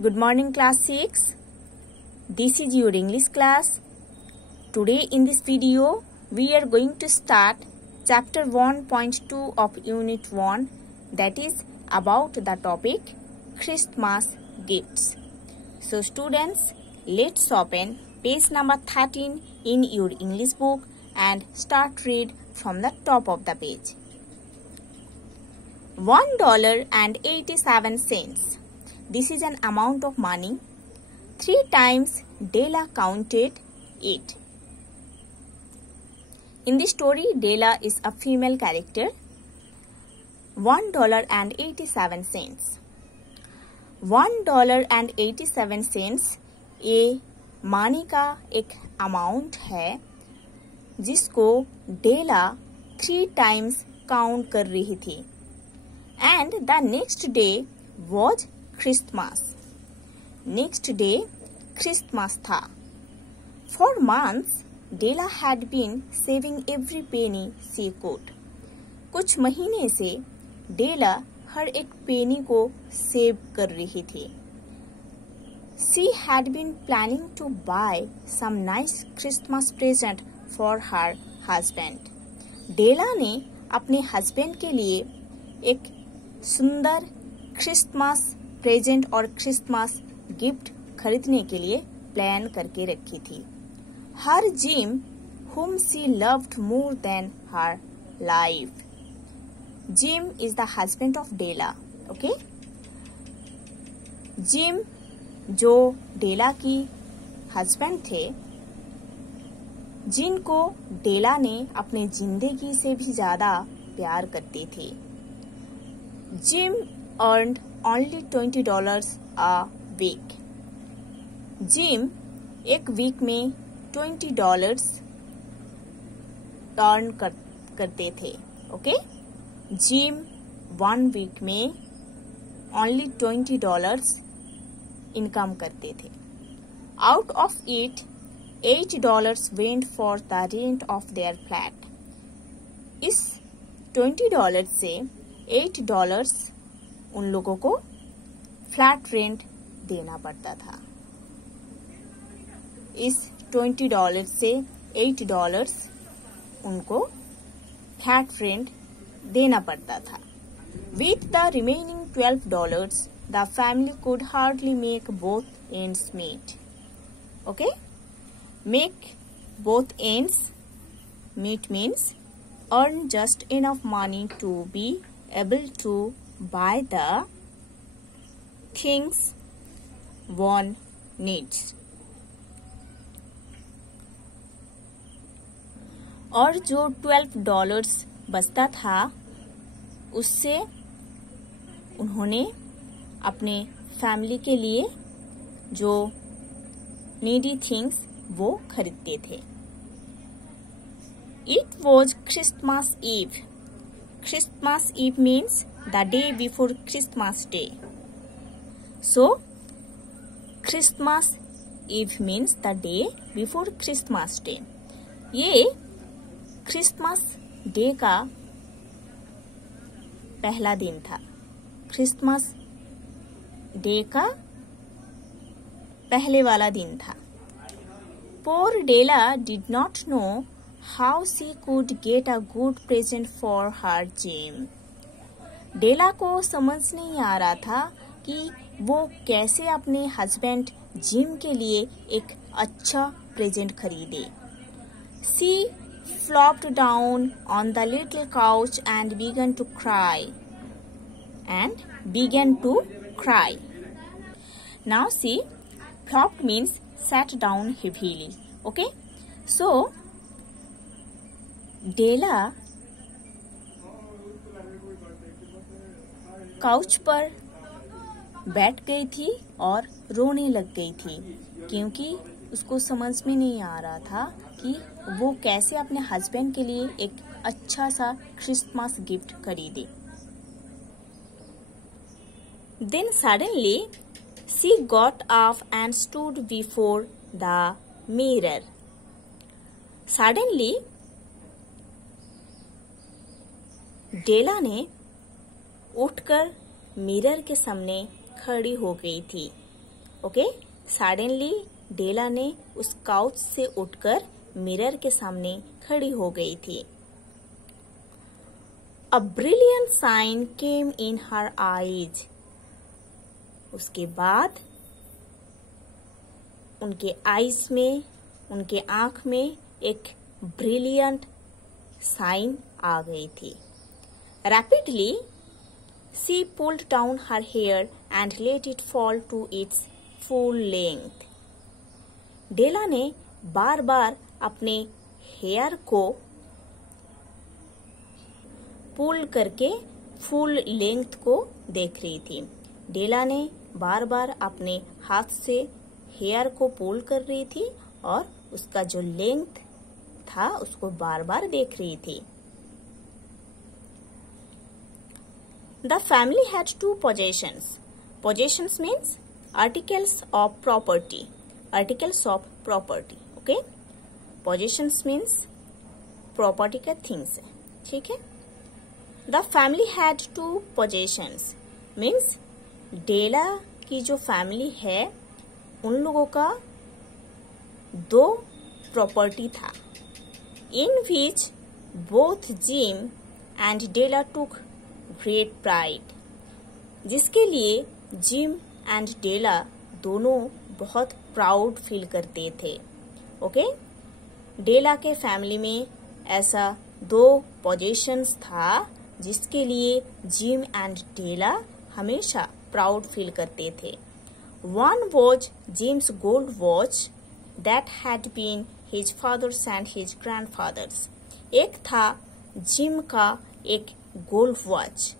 Good morning, class 6. This is your English class. Today in this video, we are going to start chapter 1.2 of unit 1, that is about the topic Christmas gifts. So students, let's open page number 13 in your English book and start read from the top of the page. $1.87. This is an amount of money. 3 times Della counted it. In this story, Della is a female character. $1.87. $1.87 ये money का एक amount है जिसको डेला 3 times count कर रही थी. And the next day was Christmas. Next day Christmas था. For months, Della had been saving every penny she could. कुछ महीने से डेला हर एक पेनी को सेव कर रही थी. She had been planning to buy some nice Christmas present for her husband. डेला ने अपने हस्बैंड के लिए एक सुंदर क्रिसमस प्रेजेंट और क्रिसमस गिफ्ट खरीदने के लिए प्लान करके रखी थी. हर gym whom she loved more than her life. Jim is the husband of Della. Okay? Jim जो डेला की हस्बैंड थे, जिनको डेला ने अपने जिंदगी से भी ज्यादा प्यार करती थी. Jim earned only $20 a week. Jim एक वीक में $20 अर्न करते थे. ओके? Jim 1 वीक में only $20 इनकम करते थे. Out of it, $8 went for the rent of their flat. इस $20 से $8 उन लोगों को फ्लैट रेंट देना पड़ता था. इस $20 से $8 उनको फ्लैट रेंट देना पड़ता था. With the remaining $12, the family could hardly make both ends meet. Okay? Make both ends meet means earn just enough money to be able to buy the things one needs. और जो $12 बचता था उससे उन्होंने अपने फैमिली के लिए जो नीडी थिंग्स वो खरीदते थे. It was Christmas Eve. Christmas Eve means the day before Christmas Day. So, Christmas Eve means the day before Christmas Day. ये क्रिसमस डे का पहला दिन था. क्रिसमस डे का पहले वाला दिन था. Poor Della did not know how she could get a good present for her Jim. डेला को समझ नहीं आ रहा था कि वो कैसे अपने हस्बैंड जिम के लिए एक अच्छा प्रेजेंट खरीदे. She flopped down on the little couch and began to cry. Now see, flopped means sat down heavily. Okay? So, della couch पर बैठ गई थी और रोने लग गई थी क्योंकि उसको समझ में नहीं आ रहा था कि वो कैसे अपने हस्बैंड के लिए एक अच्छा सा क्रिसमस गिफ्ट खरीदे. Then suddenly she got up and stood before the mirror. Suddenly डेला ने उठकर मिरर के सामने खड़ी हो गई थी. ओके, सडनली डेला ने उस काउच से उठकर मिरर के सामने खड़ी हो गई थी। A brilliant sign came in her eyes. उसके बाद उनके आईज में, उनके आंख में एक ब्रिलियंट साइन आ गई थी। Rapidly, she pulled down her hair and let it fall to its full length. डेला ने बार बार अपने हेयर को पुल करके फुल लेंथ को देख रही थी। डेला ने बार बार अपने हाथ से हेयर को पुल कर रही थी और उसका जो लेंथ था उसको बार बार देख रही थी। The family had two possessions. Possessions means articles of property. Articles of property. Okay? Possessions means property का things है, ठीक है? The family had two possessions. Means डेला की जो फैमिली है उन लोगों का दो प्रॉपर्टी था। In which both Jim and Della took great pride, जिसके लिए जिम एंड डेला दोनों बहुत प्राउड फील करते थे। ओके, डेला के फैमिली में ऐसा दो पोजीशंस था जिसके लिए जिम एंड डेला हमेशा प्राउड फील करते थे। One was Jim's gold watch that had been his father's and his grandfather's. एक था जिम का एक गोल्ड वॉच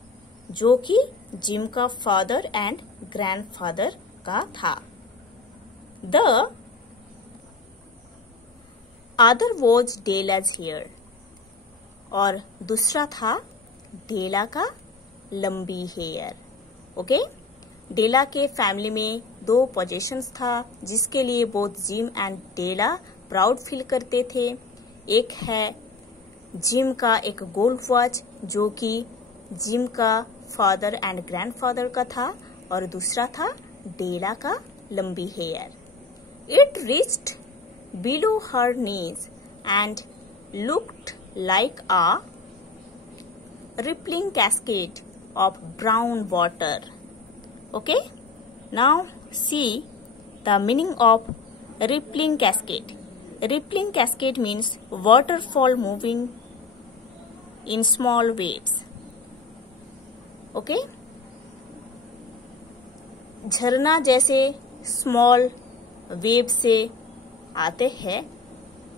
जो कि जिम का फादर एंड ग्रैंडफादर का था। द अदर वॉज डेलाज हेयर, और दूसरा था डेला का लंबी हेयर। ओके, डेला के फैमिली में दो पोजीशंस था जिसके लिए both Jim and Della proud feel करते थे। एक है जिम का एक गोल्ड वॉच जो कि जिम का फादर एंड ग्रैंडफादर का था, और दूसरा था डेला का लंबी hair. It reached below her knees and looked like a rippling cascade of brown water. Okay, now see the meaning of rippling cascade. Rippling cascade means waterfall moving in small waves. Okay, झरना जैसे small wave से आते हैं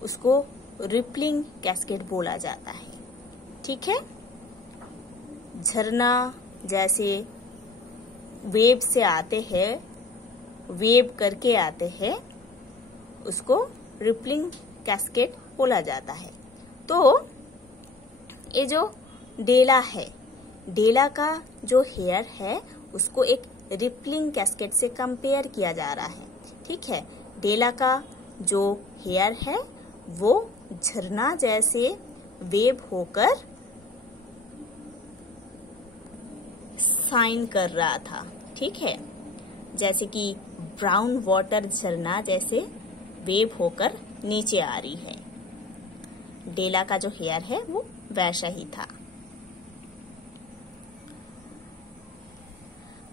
उसको rippling cascade बोला जाता है। ठीक है, झरना जैसे वेव से आते हैं, वेव करके आते हैं, उसको रिपलिंग कैस्केड बोला जाता है। तो ये जो डेला है, डेला का जो हेयर है उसको एक रिपलिंग कैस्केड से कंपेयर किया जा रहा है। ठीक है, डेला का जो हेयर है वो झरना जैसे वेव होकर शाइन कर रहा था। ठीक है, जैसे कि ब्राउन वाटर झरना जैसे वेव होकर नीचे आ रही है, डेला का जो हेयर है वो वैसा ही था।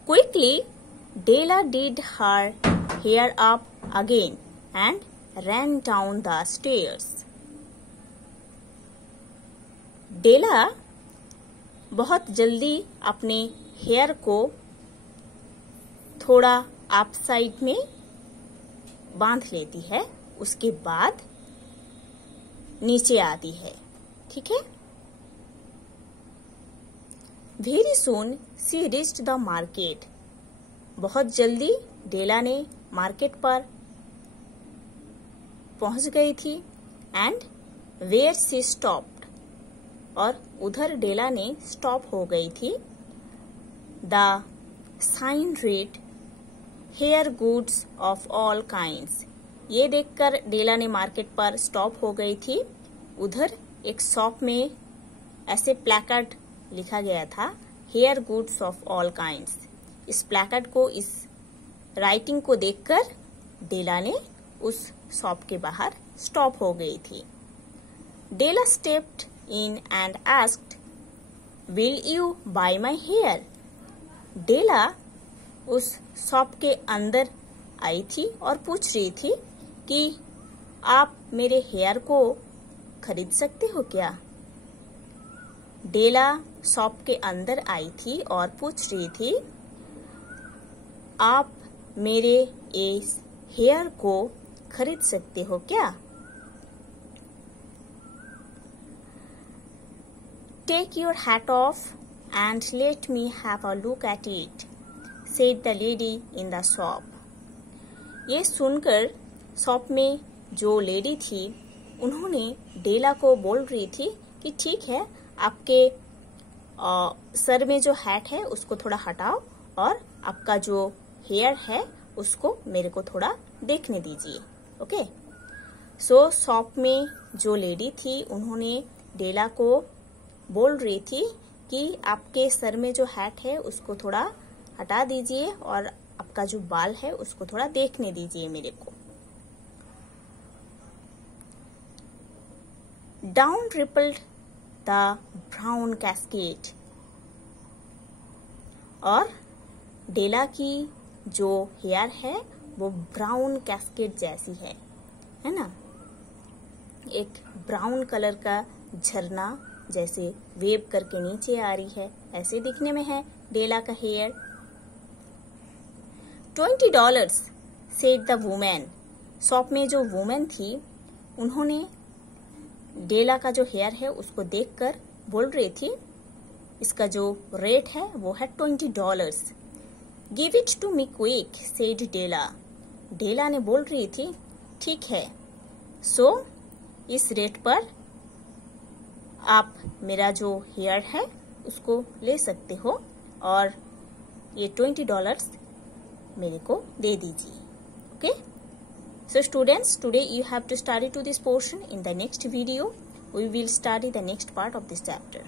Quickly, Della did her hair up again and ran down the stairs. डेला बहुत जल्दी अपने हेयर को थोड़ा अप साइड में बांध लेती है, उसके बाद नीचे आती है। ठीक है, very soon she reached the market. बहुत जल्दी डेला ने मार्केट पर पहुंच गई थी। एंड वेयर सी स्टॉप्ड, और उधर डेला ने स्टॉप हो गई थी। The sign read hair goods of all kinds. ये देखकर डेला ने मार्केट पर स्टॉप हो गई थी। उधर एक शॉप में ऐसे प्लैकार्ड लिखा गया था, hair goods of all kinds. इस प्लैकार्ड को इस राइटिंग को देखकर डेला ने उस शॉप के बाहर स्टॉप हो गई थी। Della stepped in and asked, will you buy my hair? Della उस शॉप के अंदर आई थी और पूछ रही थी कि आप मेरे हेयर को खरीद सकते हो क्या? डेला शॉप के अंदर आई थी और पूछ रही थी, आप मेरे इस हेयर को खरीद सकते हो क्या? Take your hat off and let me have a look at it, said the lady in the shop. ये सुनकर शॉप में जो लेडी थी उन्होंने डेला को बोल रही थी कि ठीक है, आपके सर में जो हैट है उसको थोड़ा हटाओ और आपका जो हेयर है उसको मेरे को थोड़ा देखने दीजिए। ओके, सो शॉप में जो लेडी थी उन्होंने डेला को बोल रही थी कि आपके सर में जो हैट है उसको थोड़ा हटा दीजिए और आपका जो बाल है उसको थोड़ा देखने दीजिए मेरे को। Down rippled the brown cascade, और डेला की जो हेयर है वो ब्राउन कैस्केड जैसी है ना, एक ब्राउन कलर का झरना जैसे वेव करके नीचे आ रही है, ऐसे दिखने में है डेला का hair. $20, said the woman. Shop में जो वुमेन थी उन्होंने डेला का जो हेयर है उसको देखकर बोल रही थी, इसका जो रेट है वो है $20. Give it to me quick, said डेला. डेला ने बोल रही थी, ठीक है, सो इस रेट पर आप मेरा जो हेयर है उसको ले सकते हो और ये $20 मेरे को दे दीजिए। Okay, so students, today you have to study to this portion. In the next video we will study the next part of this chapter.